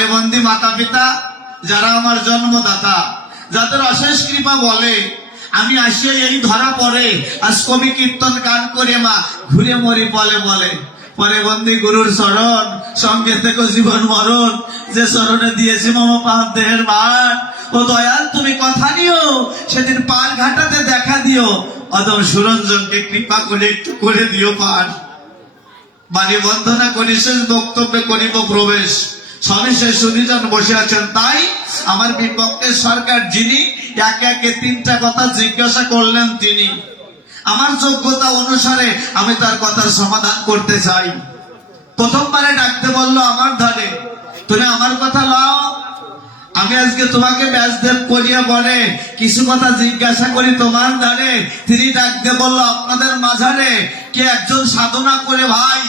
পরে বন্দী মাতা পিতা, যারা আমার জন্মদাতা, যাদের অশেষ কৃপা বলে আমি আসিয়া এই ধরা পড়ে, আজ কবি কীর্তন গান করে মা ঘুরে মরি বলে বলে। পরে বন্দী গুরুর চরণ, সঙ্গে থেকে জীবন মরণ, যে চরণে দিয়েছি মম পাপ দেহের বার। ও দয়াল তুমি কথা নিও, সেদিন পার ঘাটাতে দেখা দিও, অদম সুরঞ্জনকে কৃপা করে একটু করে দিও পার। বাণী বন্দনা করি শেষ, বক্তব্যে করিব প্রবেশ। সবিশেষ সুধীজন বসে আছেন, তাই আমার বিপক্ষে সরকার যিনি একে একে তিনটা কথা জিজ্ঞাসা করলেন, তিনি আমার যোগ্যতা অনুসারে আমি তার কথার সমাধান করতে চাই। প্রথমবারে ডাকতে বললো আমার ধারে, তুমি আমার কথা লাও, আমি আজকে তোমাকে ব্যাসদেব করিয়া বলে কিছু কথা জিজ্ঞাসা করি তোমার ধারে। তিনি ডাকতে বললো আপনাদের মাঝারে কে একজন সাধনা করে ভাই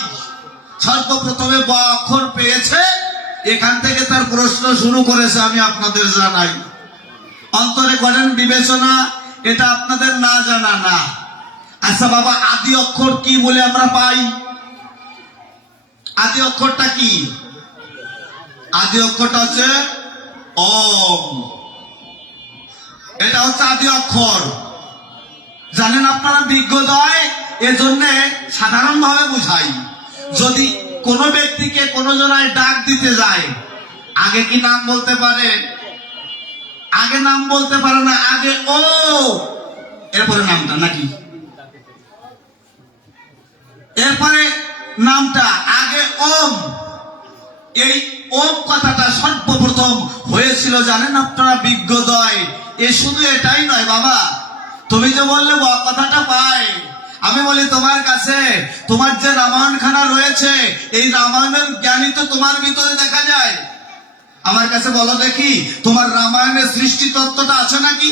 সর্বপ্রথমে ব অক্ষর পেয়েছে, এখান থেকে তার প্রশ্ন শুরু করেছে, আমি আপনাদের জানাই। অন্তরে করেন বিবেচনা, এটা আপনাদের না জানা না। আচ্ছা বাবা, আদি অক্ষর কি বলে আমরা পাই? আদি অক্ষরটা কি? আদি অক্ষরটা হচ্ছে ওম। এটা হচ্ছে আদি অক্ষর। জানেন আপনারা বিজ্ঞদয়, এজন্য সাধারণ ভাবে বুঝাই। যদি কোনো ব্যক্তিকে কোনো জনায় ডাক দিতে যায়, আগে কি নাম বলতে পারে? আগে নাম বলতে পারে না, আগে ও, এরপরে নামটা, নাকি? এরপরে নামটা, আগে ওম। এই ওম কথাটা সর্বপ্রথম হয়েছিল জানেন আপনারা বিজ্ঞদয়। এ শুধু এটাই নয় বাবা, তুমি যে বললে ব কথাটা পাই, আমি বলি তোমার কাছে তোমার যে রামায়ণ খানা রয়েছে, এই রামায়ণের জ্ঞানই তো তোমার ভিতরে দেখা যায়। আমার কাছে বলো দেখি, তোমার রামায়ণের সৃষ্টি তত্ত্বটা আছে নাকি?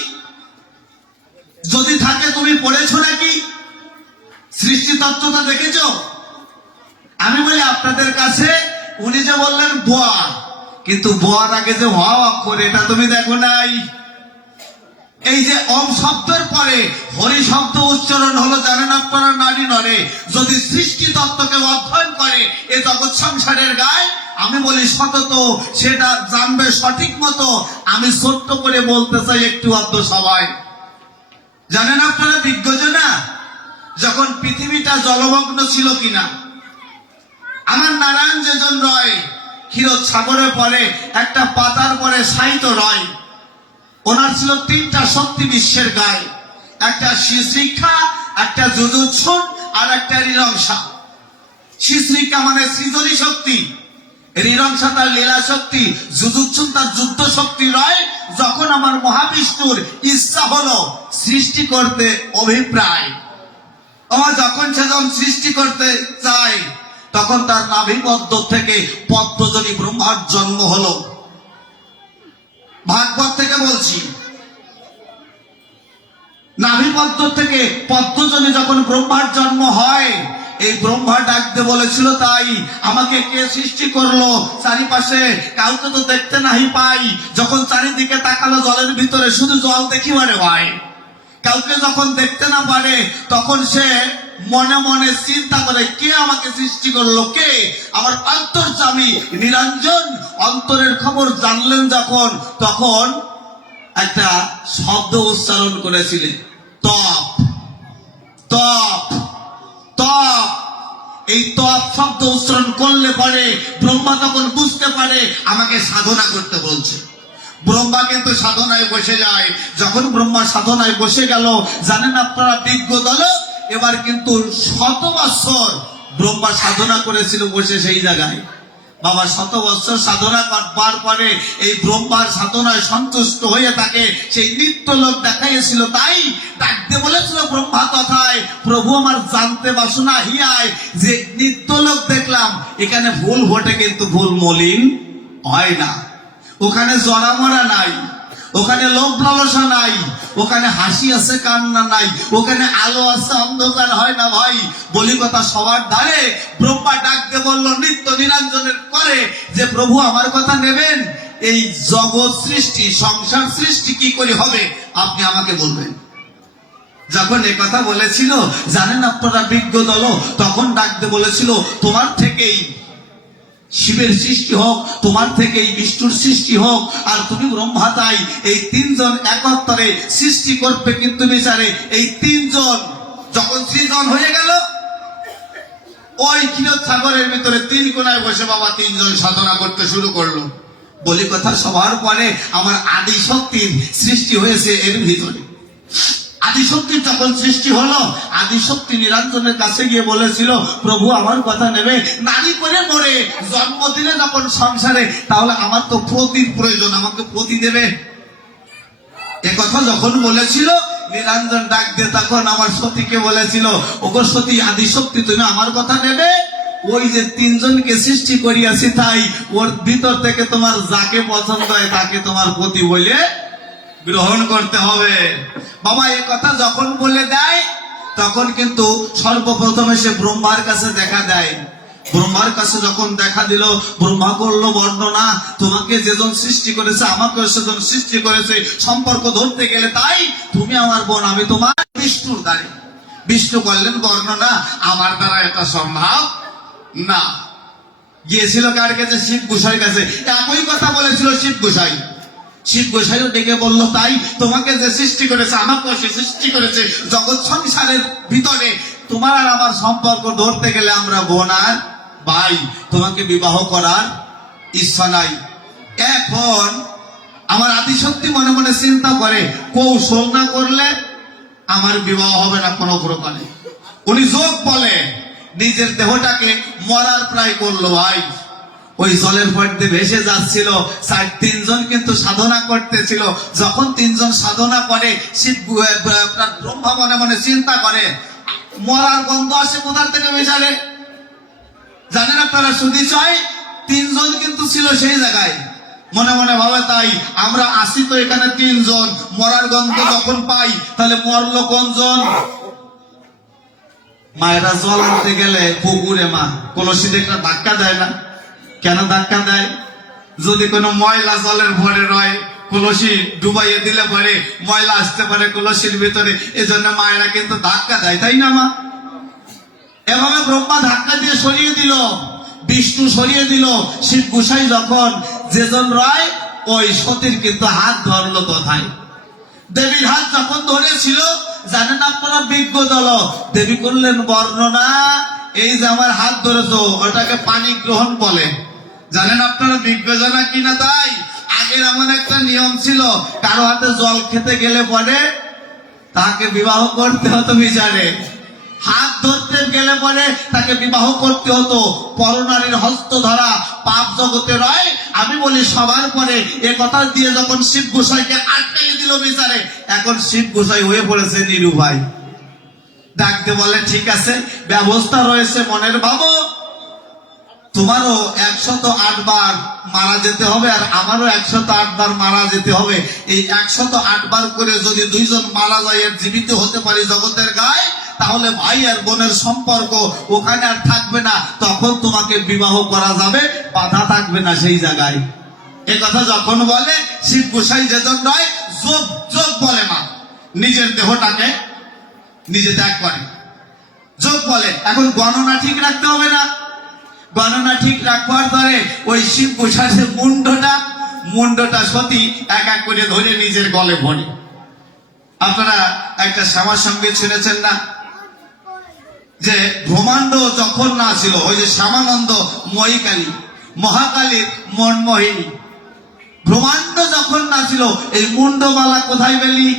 যদি থাকে তুমি পড়েছো নাকি? সৃষ্টি তত্ত্বটা দেখেছো? আমি বলি আপনাদের কাছে উনি যে বললেন বোয়া, কিন্তু বোয়ার আগে যে হ অক্ষর, এটা তুমি দেখো নাই। এই যে ওম শব্দের পরে হরি শব্দ উচ্চারণ হলো জানেন আপনারা নারী নরে। যদি সৃষ্টি তত্ত্বকে অধ্যয়ন করে এ জগৎ সংসারের গায়ে, আমি বলি সতত সেটা জানবে সঠিক মতো। আমি ছোট্ট করে বলতে চাই একটু অর্ধ সবাই জানেন আপনারা বিজ্ঞজনা, যখন পৃথিবীটা জলমগ্ন ছিল কিনা, আমার নারায়ণ যেজন রয় ক্ষীরোদ সাগরের পরে একটা পাতার পরে সাহিত্য রয়, ওনার ছিল তিনটা শক্তি বিশ্বের গায়ে, একটা শ্রীশিক্ষা, একটা যুযুৎসুন, আর একটা ঋরংসা। শ্রীশিক্ষা মানে সৃজনী শক্তি, ঋরংসা তার লীলা শক্তি, যুযুৎসুন তার যুদ্ধ শক্তি রয়। যখন আমার মহাবিষ্ণুর ইচ্ছা হলো সৃষ্টি করতে অভিপ্রায়, আমার যখন সেজন সৃষ্টি করতে চায়, তখন তার নাভিপদ্ম থেকে পদ্মজনী ব্রহ্মার জন্ম হলো। ভাগবত থেকে বলছি, নাভিপদ্ম থেকে পদ্মজনী যখন ব্রহ্মার জন্ম হয়, এই ব্রহ্মা ডাকতে বলেছিল তাই আমাকে কে সৃষ্টি করলো, চারিপাশে কাউকে তো দেখতে নাহি পাই। যখন চারিদিকে তাকালো জলের ভিতরে শুধু জল দেখি মানে ভাই, কাউকে যখন দেখতে না পারে, তখন সে মনে মনে চিন্তা করে কে আমাকে সৃষ্টি করলো, কে? আমার অন্তর্যামী নিরঞ্জন। অন্তরের খবর জানলেন যখন, তখন একটা শব্দ উচ্চারণ করেছিলেন, তপ তপ তপ। এই তপ শব্দ উচ্চারণ করলে পরে ব্রহ্মা তখন বুঝতে পারে আমাকে সাধনা করতে বলছে। ব্রহ্মা কিন্তু সাধনায় বসে যায়। যখন ব্রহ্মা সাধনায় বসে গেল, জানেন আপনারা বিজ্ঞ দল, এবার কিন্তু 100 বৎসর ব্রহ্মা সাধনা করেছিল বসে সেই জায়গায়। বাবা 100 বৎসর সাধনা করবার পরে এই ব্রহ্মার সাধনায় সন্তুষ্ট হয়ে তাকে সেই নিত্য লোক দেখাইছিল। তাই ডাকতে বলেছিল ব্রহ্মা তথায়, প্রভু আমার জানতে বাসনা হিয়ায়, যে নিত্য লোক দেখলাম, এখানে ভুল ঘটে কিন্তু ভুল মলিন হয় না। ওখানে জরা মরা নাই, ওখানে লোভ লালসা নাই, ওখানে হাসি আছে কান্না নাই, ওখানে আলো আছে অন্ধকার হয় না ভাই। বলি কথা সবার ধারে ব্রহ্মা ডাকতে বললো নিত্য নিরঞ্জনের করে, যে প্রভু আমার কথা নেবেন, এই জগৎ সৃষ্টি সংসার সৃষ্টি কি করে হবে আপনি আমাকে বলবেন। যখন এ কথা বলেছিল, জানেন আপনারা বিজ্ঞ দল, তখন ডাকতে বলেছিল তোমার থেকেই শিবের সৃষ্টি হোক, তোমার থেকে এই বিষ্ণুর সৃষ্টি হোক, আর তুমি ব্রহ্মা, তাই এই তিনজন একত্তরে সৃষ্টি করবে। কিন্তু বিচারে এই তিনজন যখন সৃজন হয়ে গেল, ওই ক্ষীরোদ সাগরের ভিতরে তিন কোনায় বসে বাবা তিনজন সাধনা করতে শুরু করলো। বলি কথা, সবার পরে আমার আদি শক্তির সৃষ্টি হয়েছে এর ভিতরে। আদিশক্তির যখন সৃষ্টি হলো, আদিশক্তি নিরঞ্জনের কাছে গিয়ে বলেছিল, প্রভু আমার কথা নেবে, নারী করে মরে জন্মদিনে যখন সংসারে, তাহলে আমার তো প্রতির প্রয়োজন, আমাকে প্রতি দেবে। এ কথা যখন বলেছিল, নিরঞ্জন ডাক দিয়ে তখন আমার সতীকে বলেছিল, ওগো সতী, আদিশক্তি তুমি আমার কথা নেবে? ওই যে তিনজনকে সৃষ্টি করিয়াছি, তাই ওর ভিতর থেকে তোমার যাকে পছন্দ হয় তাকে তোমার প্রতি বলে গ্রহণ করতে হবে। বাবা এ কথা যখন বলে দেয়, তখন কিন্তু সর্বপ্রথম এসে ব্রহ্মার কাছে দেখা দেয়। ব্রহ্মার কাছে যখন দেখা দিল, ব্রহ্মা করলো বর্ণনা, তোমাকে যেজন সৃষ্টি করেছে আমাকে সেজন সৃষ্টি করেছে, সম্পর্ক ধরতে গেলে তাই তুমি আমার বোন, আমি তোমার। বিষ্ণুর দ্বারে বিষ্ণু করলেন বর্ণনা, আমার দ্বারা এটা সম্ভব না। গিয়েছিল কার কাছে? শিব গোসাইয়ের কাছে। একই কথা বলেছিল শিব গোসাই। শিব গোসাইও ডেকে বলল, তাই তোমাকে যে সৃষ্টি করেছে আমাকেও সে সৃষ্টি করেছে। জগৎ সংসারের ভিতরে তোমার আর আমার সম্পর্ক ধরতে গেলে আমরা বোন আর ভাই, তোমাকে বিবাহ করার ইচ্ছা নাই। এখন আমার আদিশক্তি মনে মনে চিন্তা করে, কৌশল না করলে আমার বিবাহ হবে না কোনো প্রকারে। উনি যোগ বলে নিজের দেহটাকে মরার প্রায় করলো। ভাই ওই জলের পর্দে ভেসে যাচ্ছিল, তিনজন কিন্তু সাধনা করতেছিল। যখন তিনজন সাধনা করে, শিব ব্রহ্মা মনে মনে চিন্তা করে, মরার গন্ধ আসে কোথার থেকে মিশালে? জানেন আপনারা শুধু চাই, তিনজন কিন্তু ছিল সেই জায়গায়। মনে মনে ভাবে, তাই আমরা আসি তো এখানে তিনজন, মরার গন্ধ যখন পাই তাহলে মরলো কোনজন? মায়েরা জল আনতে গেলে পুকুরে মা কলসিতে একটা ধাক্কা দেয় না? কেন ধাক্কা দেয়? যদি কোনো ময়লা জলের ভরে রয়, কলসি ডুবাইয়ে দিলে পরে ময়লা আসতে পারে কলসির ভিতরে, এজন্য মায়েরা কিন্তু ধাক্কা দেয়, তাই না মা? এভাবে ব্রহ্মা ধাক্কা দিয়ে সরিয়ে দিল, বিষ্ণু সরিয়ে দিল। শিব গোসাই যখন যেজন রয়, ওই সতীর কিন্তু হাত ধরলো কোথায়? দেবীর হাত যখন ধরেছিল, জানেন আপনারা বিজ্ঞ দল, দেবী করলেন বর্ণনা, এই যে আমার হাত ধরেছো ওটাকে পানি গ্রহণ বলে। জানেন আপনারা বিজ্ঞ জানা কিনা? তাই আগের এমন একটা নিয়ম ছিল, কারো হাতে জল খেতে গেলে পরে তাকে বিবাহ করতে হতো। বিচারে হাত ধরতে গেলে পরে তাকে বিবাহ করতে হতো। পরনারীর হস্ত ধরা পাপ জগতে রয়। আমি বলি সবার পরে এ কথা দিয়ে যখন শিব গোসাইকে আটকাই দিল বিচারে, এখন শিব গোসাই হয়ে পড়েছে নিরুপায়। ডাকতে বলে, ঠিক আছে ব্যবস্থা রয়েছে মনের ভাবো, তোমারও 108 বার মারা যেতে হবে, আর আমারও 108 বার মারা যেতে হবে। এই 108 বার করে যদি দুইজন মারা যায় আর জীবিত হতে পারি জগতের গায়ে, তাহলে ভাই আর বোনের সম্পর্ক ওখানে আর থাকবে না, তখন তোমাকে বিবাহ করা যাবে, বাধা থাকবে না সেই জায়গায়। এ কথা যখন বলে, শিব গোসাই যেজন নয়, যোগ যোগ বলে মা, নিজের দেহটাকে নিজে ত্যাগ করে, যোগ বলে। এখন গণনা ঠিক রাখতে হবে না? গণনা ঠিক রাখবার পরে ওই শিব গোসাইয়ের মুন্ডটা সতী এক এক করে ধরে নিজের গলে ভরে। আপনারা একটা শ্যামা সঙ্গীত শুনেছেন না, যে ব্রহ্মাণ্ড যখন না ছিল, ওই যে শ্যামানন্দ মহিকালী মহাকালীর মনমোহিনী, ব্রহ্মাণ্ড যখন না ছিল, এই মুন্ডমালা কোথায় পেলি?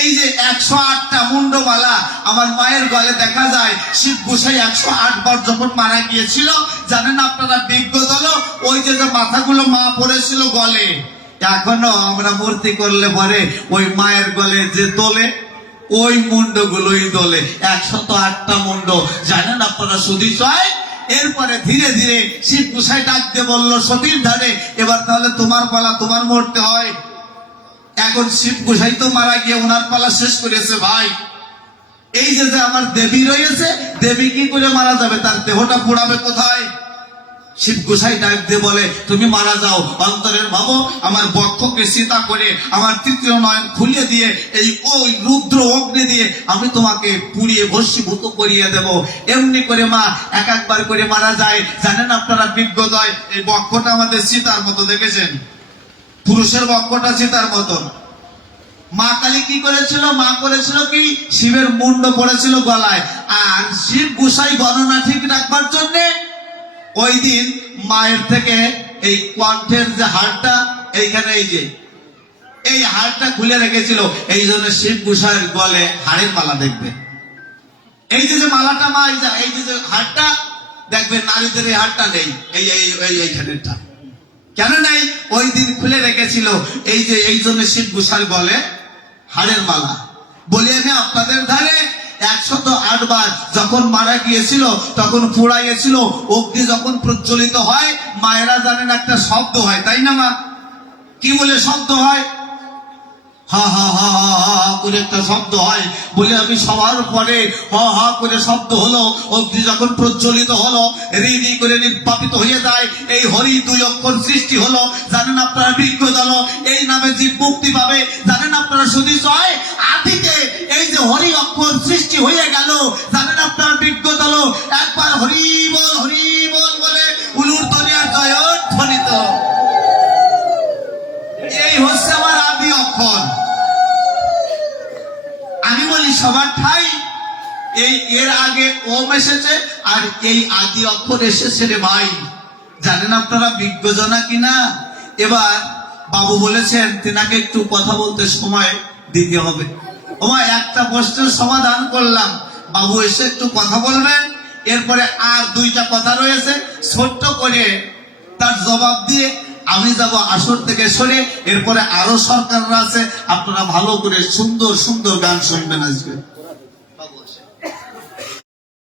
এই যে 108টা মুন্ডমালা আমার মায়ের গলে দেখা যায়। শিব গোসাই 108 বার যখন মারা গিয়েছিল, জানেন আপনারা বিজ্ঞ দল, ওই যে মাথাগুলো মা পড়েছিল গলে, এখনো আমরা মূর্তি করলে পরে ওই মায়ের গলে যে তোলে, ওই মুন্ডগুলোই দোলে। 108টা মুন্ড, জানেন আপনারা শুধু চাই। এরপরে ধীরে ধীরে শিব গোসাই ডাক দিয়ে বললো, সতীর ধারে এবার তাহলে তোমার পালা, তোমার মরতে হয়। এখন শিব গোসাই তো মারা গিয়ে ওনার পালা শেষ করেছে। ভাই এই যে আমার দেবী রয়েছে, দেবী কি করে মারা যাবে? তার দেহটা পোড়াবে কোথায়? শিব গোসাই ডাক দিয়ে বলে, তুমি মারা যাও, অন্তরের ভাবো আমার বক্ষকে সীতা করে আমার তৃতীয় নয়ন খুলে দিয়ে এই ওই রুদ্র অগ্নি দিয়ে আমি তোমাকে পুড়িয়ে ভস্মীভূত করিয়ে দেব। এমনি করে মা এক একবার করে মারা যায়। জানেন আপনারা বিজ্ঞদয়, এই বক্ষটা আমাদের সীতার মতো, দেখেছেন পুরুষের বক্ষটা সীতার মতন। মা কালী কি করেছিল? মা করেছিল কি, শিবের মুন্ড পড়েছিল গলায়। আর শিব গোসাই গণনা ঠিক রাখবার জন্য ওই দিন মায়ের থেকে এই কণ্ঠের যে হাড়টা, এইখানে এই যে এই হাড়টা খুলে রেখেছিল। এই জন্য শিব গোসাইয়ের গলে হাড়ের মালা দেখবে। এই যে মালাটা মা, এই যে হাড়টা দেখবে, নারীদের এই হাড়টা নেই, এইখানেরটা কেন নেই? ওই দিন খুলে রেখেছিল। এই জন্য শিব গোসাই বলে হাড়ের মালা। বলি আমি আপনাদের ধারে 108 বার যখন মারা গিয়েছিল তখন পোড়াইয়েছিল, অগ্নি যখন প্রজ্বলিত হয় মায়েরা জানেন একটা শব্দ হয়, তাই না মা? কি বলে শব্দ হয়? হা হা হা হা করে একটা শব্দ হয়। বলে আমি সবার পরে হা হা করে শব্দ হলো, অগ্নি যখন প্রজ্বলিত হলো, রিডি করে নির্বাপিত হয়ে যায়। এই হরি 2 অক্ষর সৃষ্টি হলো। জানেন আপনারা বিজ্ঞদল এই নামে জীব মুক্তি পাবে। জানেন আপনারা শুধু হয় আদিতে এই যে হরি অক্ষর সৃষ্টি হয়ে গেল। জানেন আপনারা বিজ্ঞদল একবার হরি বল বলে উলুর দুনিয়ার জয়ত ধ্বনিত। এই হচ্ছে আমার আদি অক্ষর। আমি বলি সবার ঠাই এর আগে ওম এসেছে আর এই আদি অক্ষর এসেছে রে ভাই। জানেন আপনারা বিজ্ঞজনা কিনা? এবার বাবু বলেছেন তেনাকে একটু কথা বলতে সময় দিতে হবে। ওমা একটা প্রশ্নের সমাধান করলাম, বাবু এসে একটু কথা বলবেন, এরপরে আর 2টা কথা রয়েছে, ছোট্ট করে তার জবাব দিয়ে আমি যাব আসর থেকে সরে। এরপরে আরো সরকাররা আছে, আপনারা ভালো করে সুন্দর সুন্দর গান শুনবেন আজকে।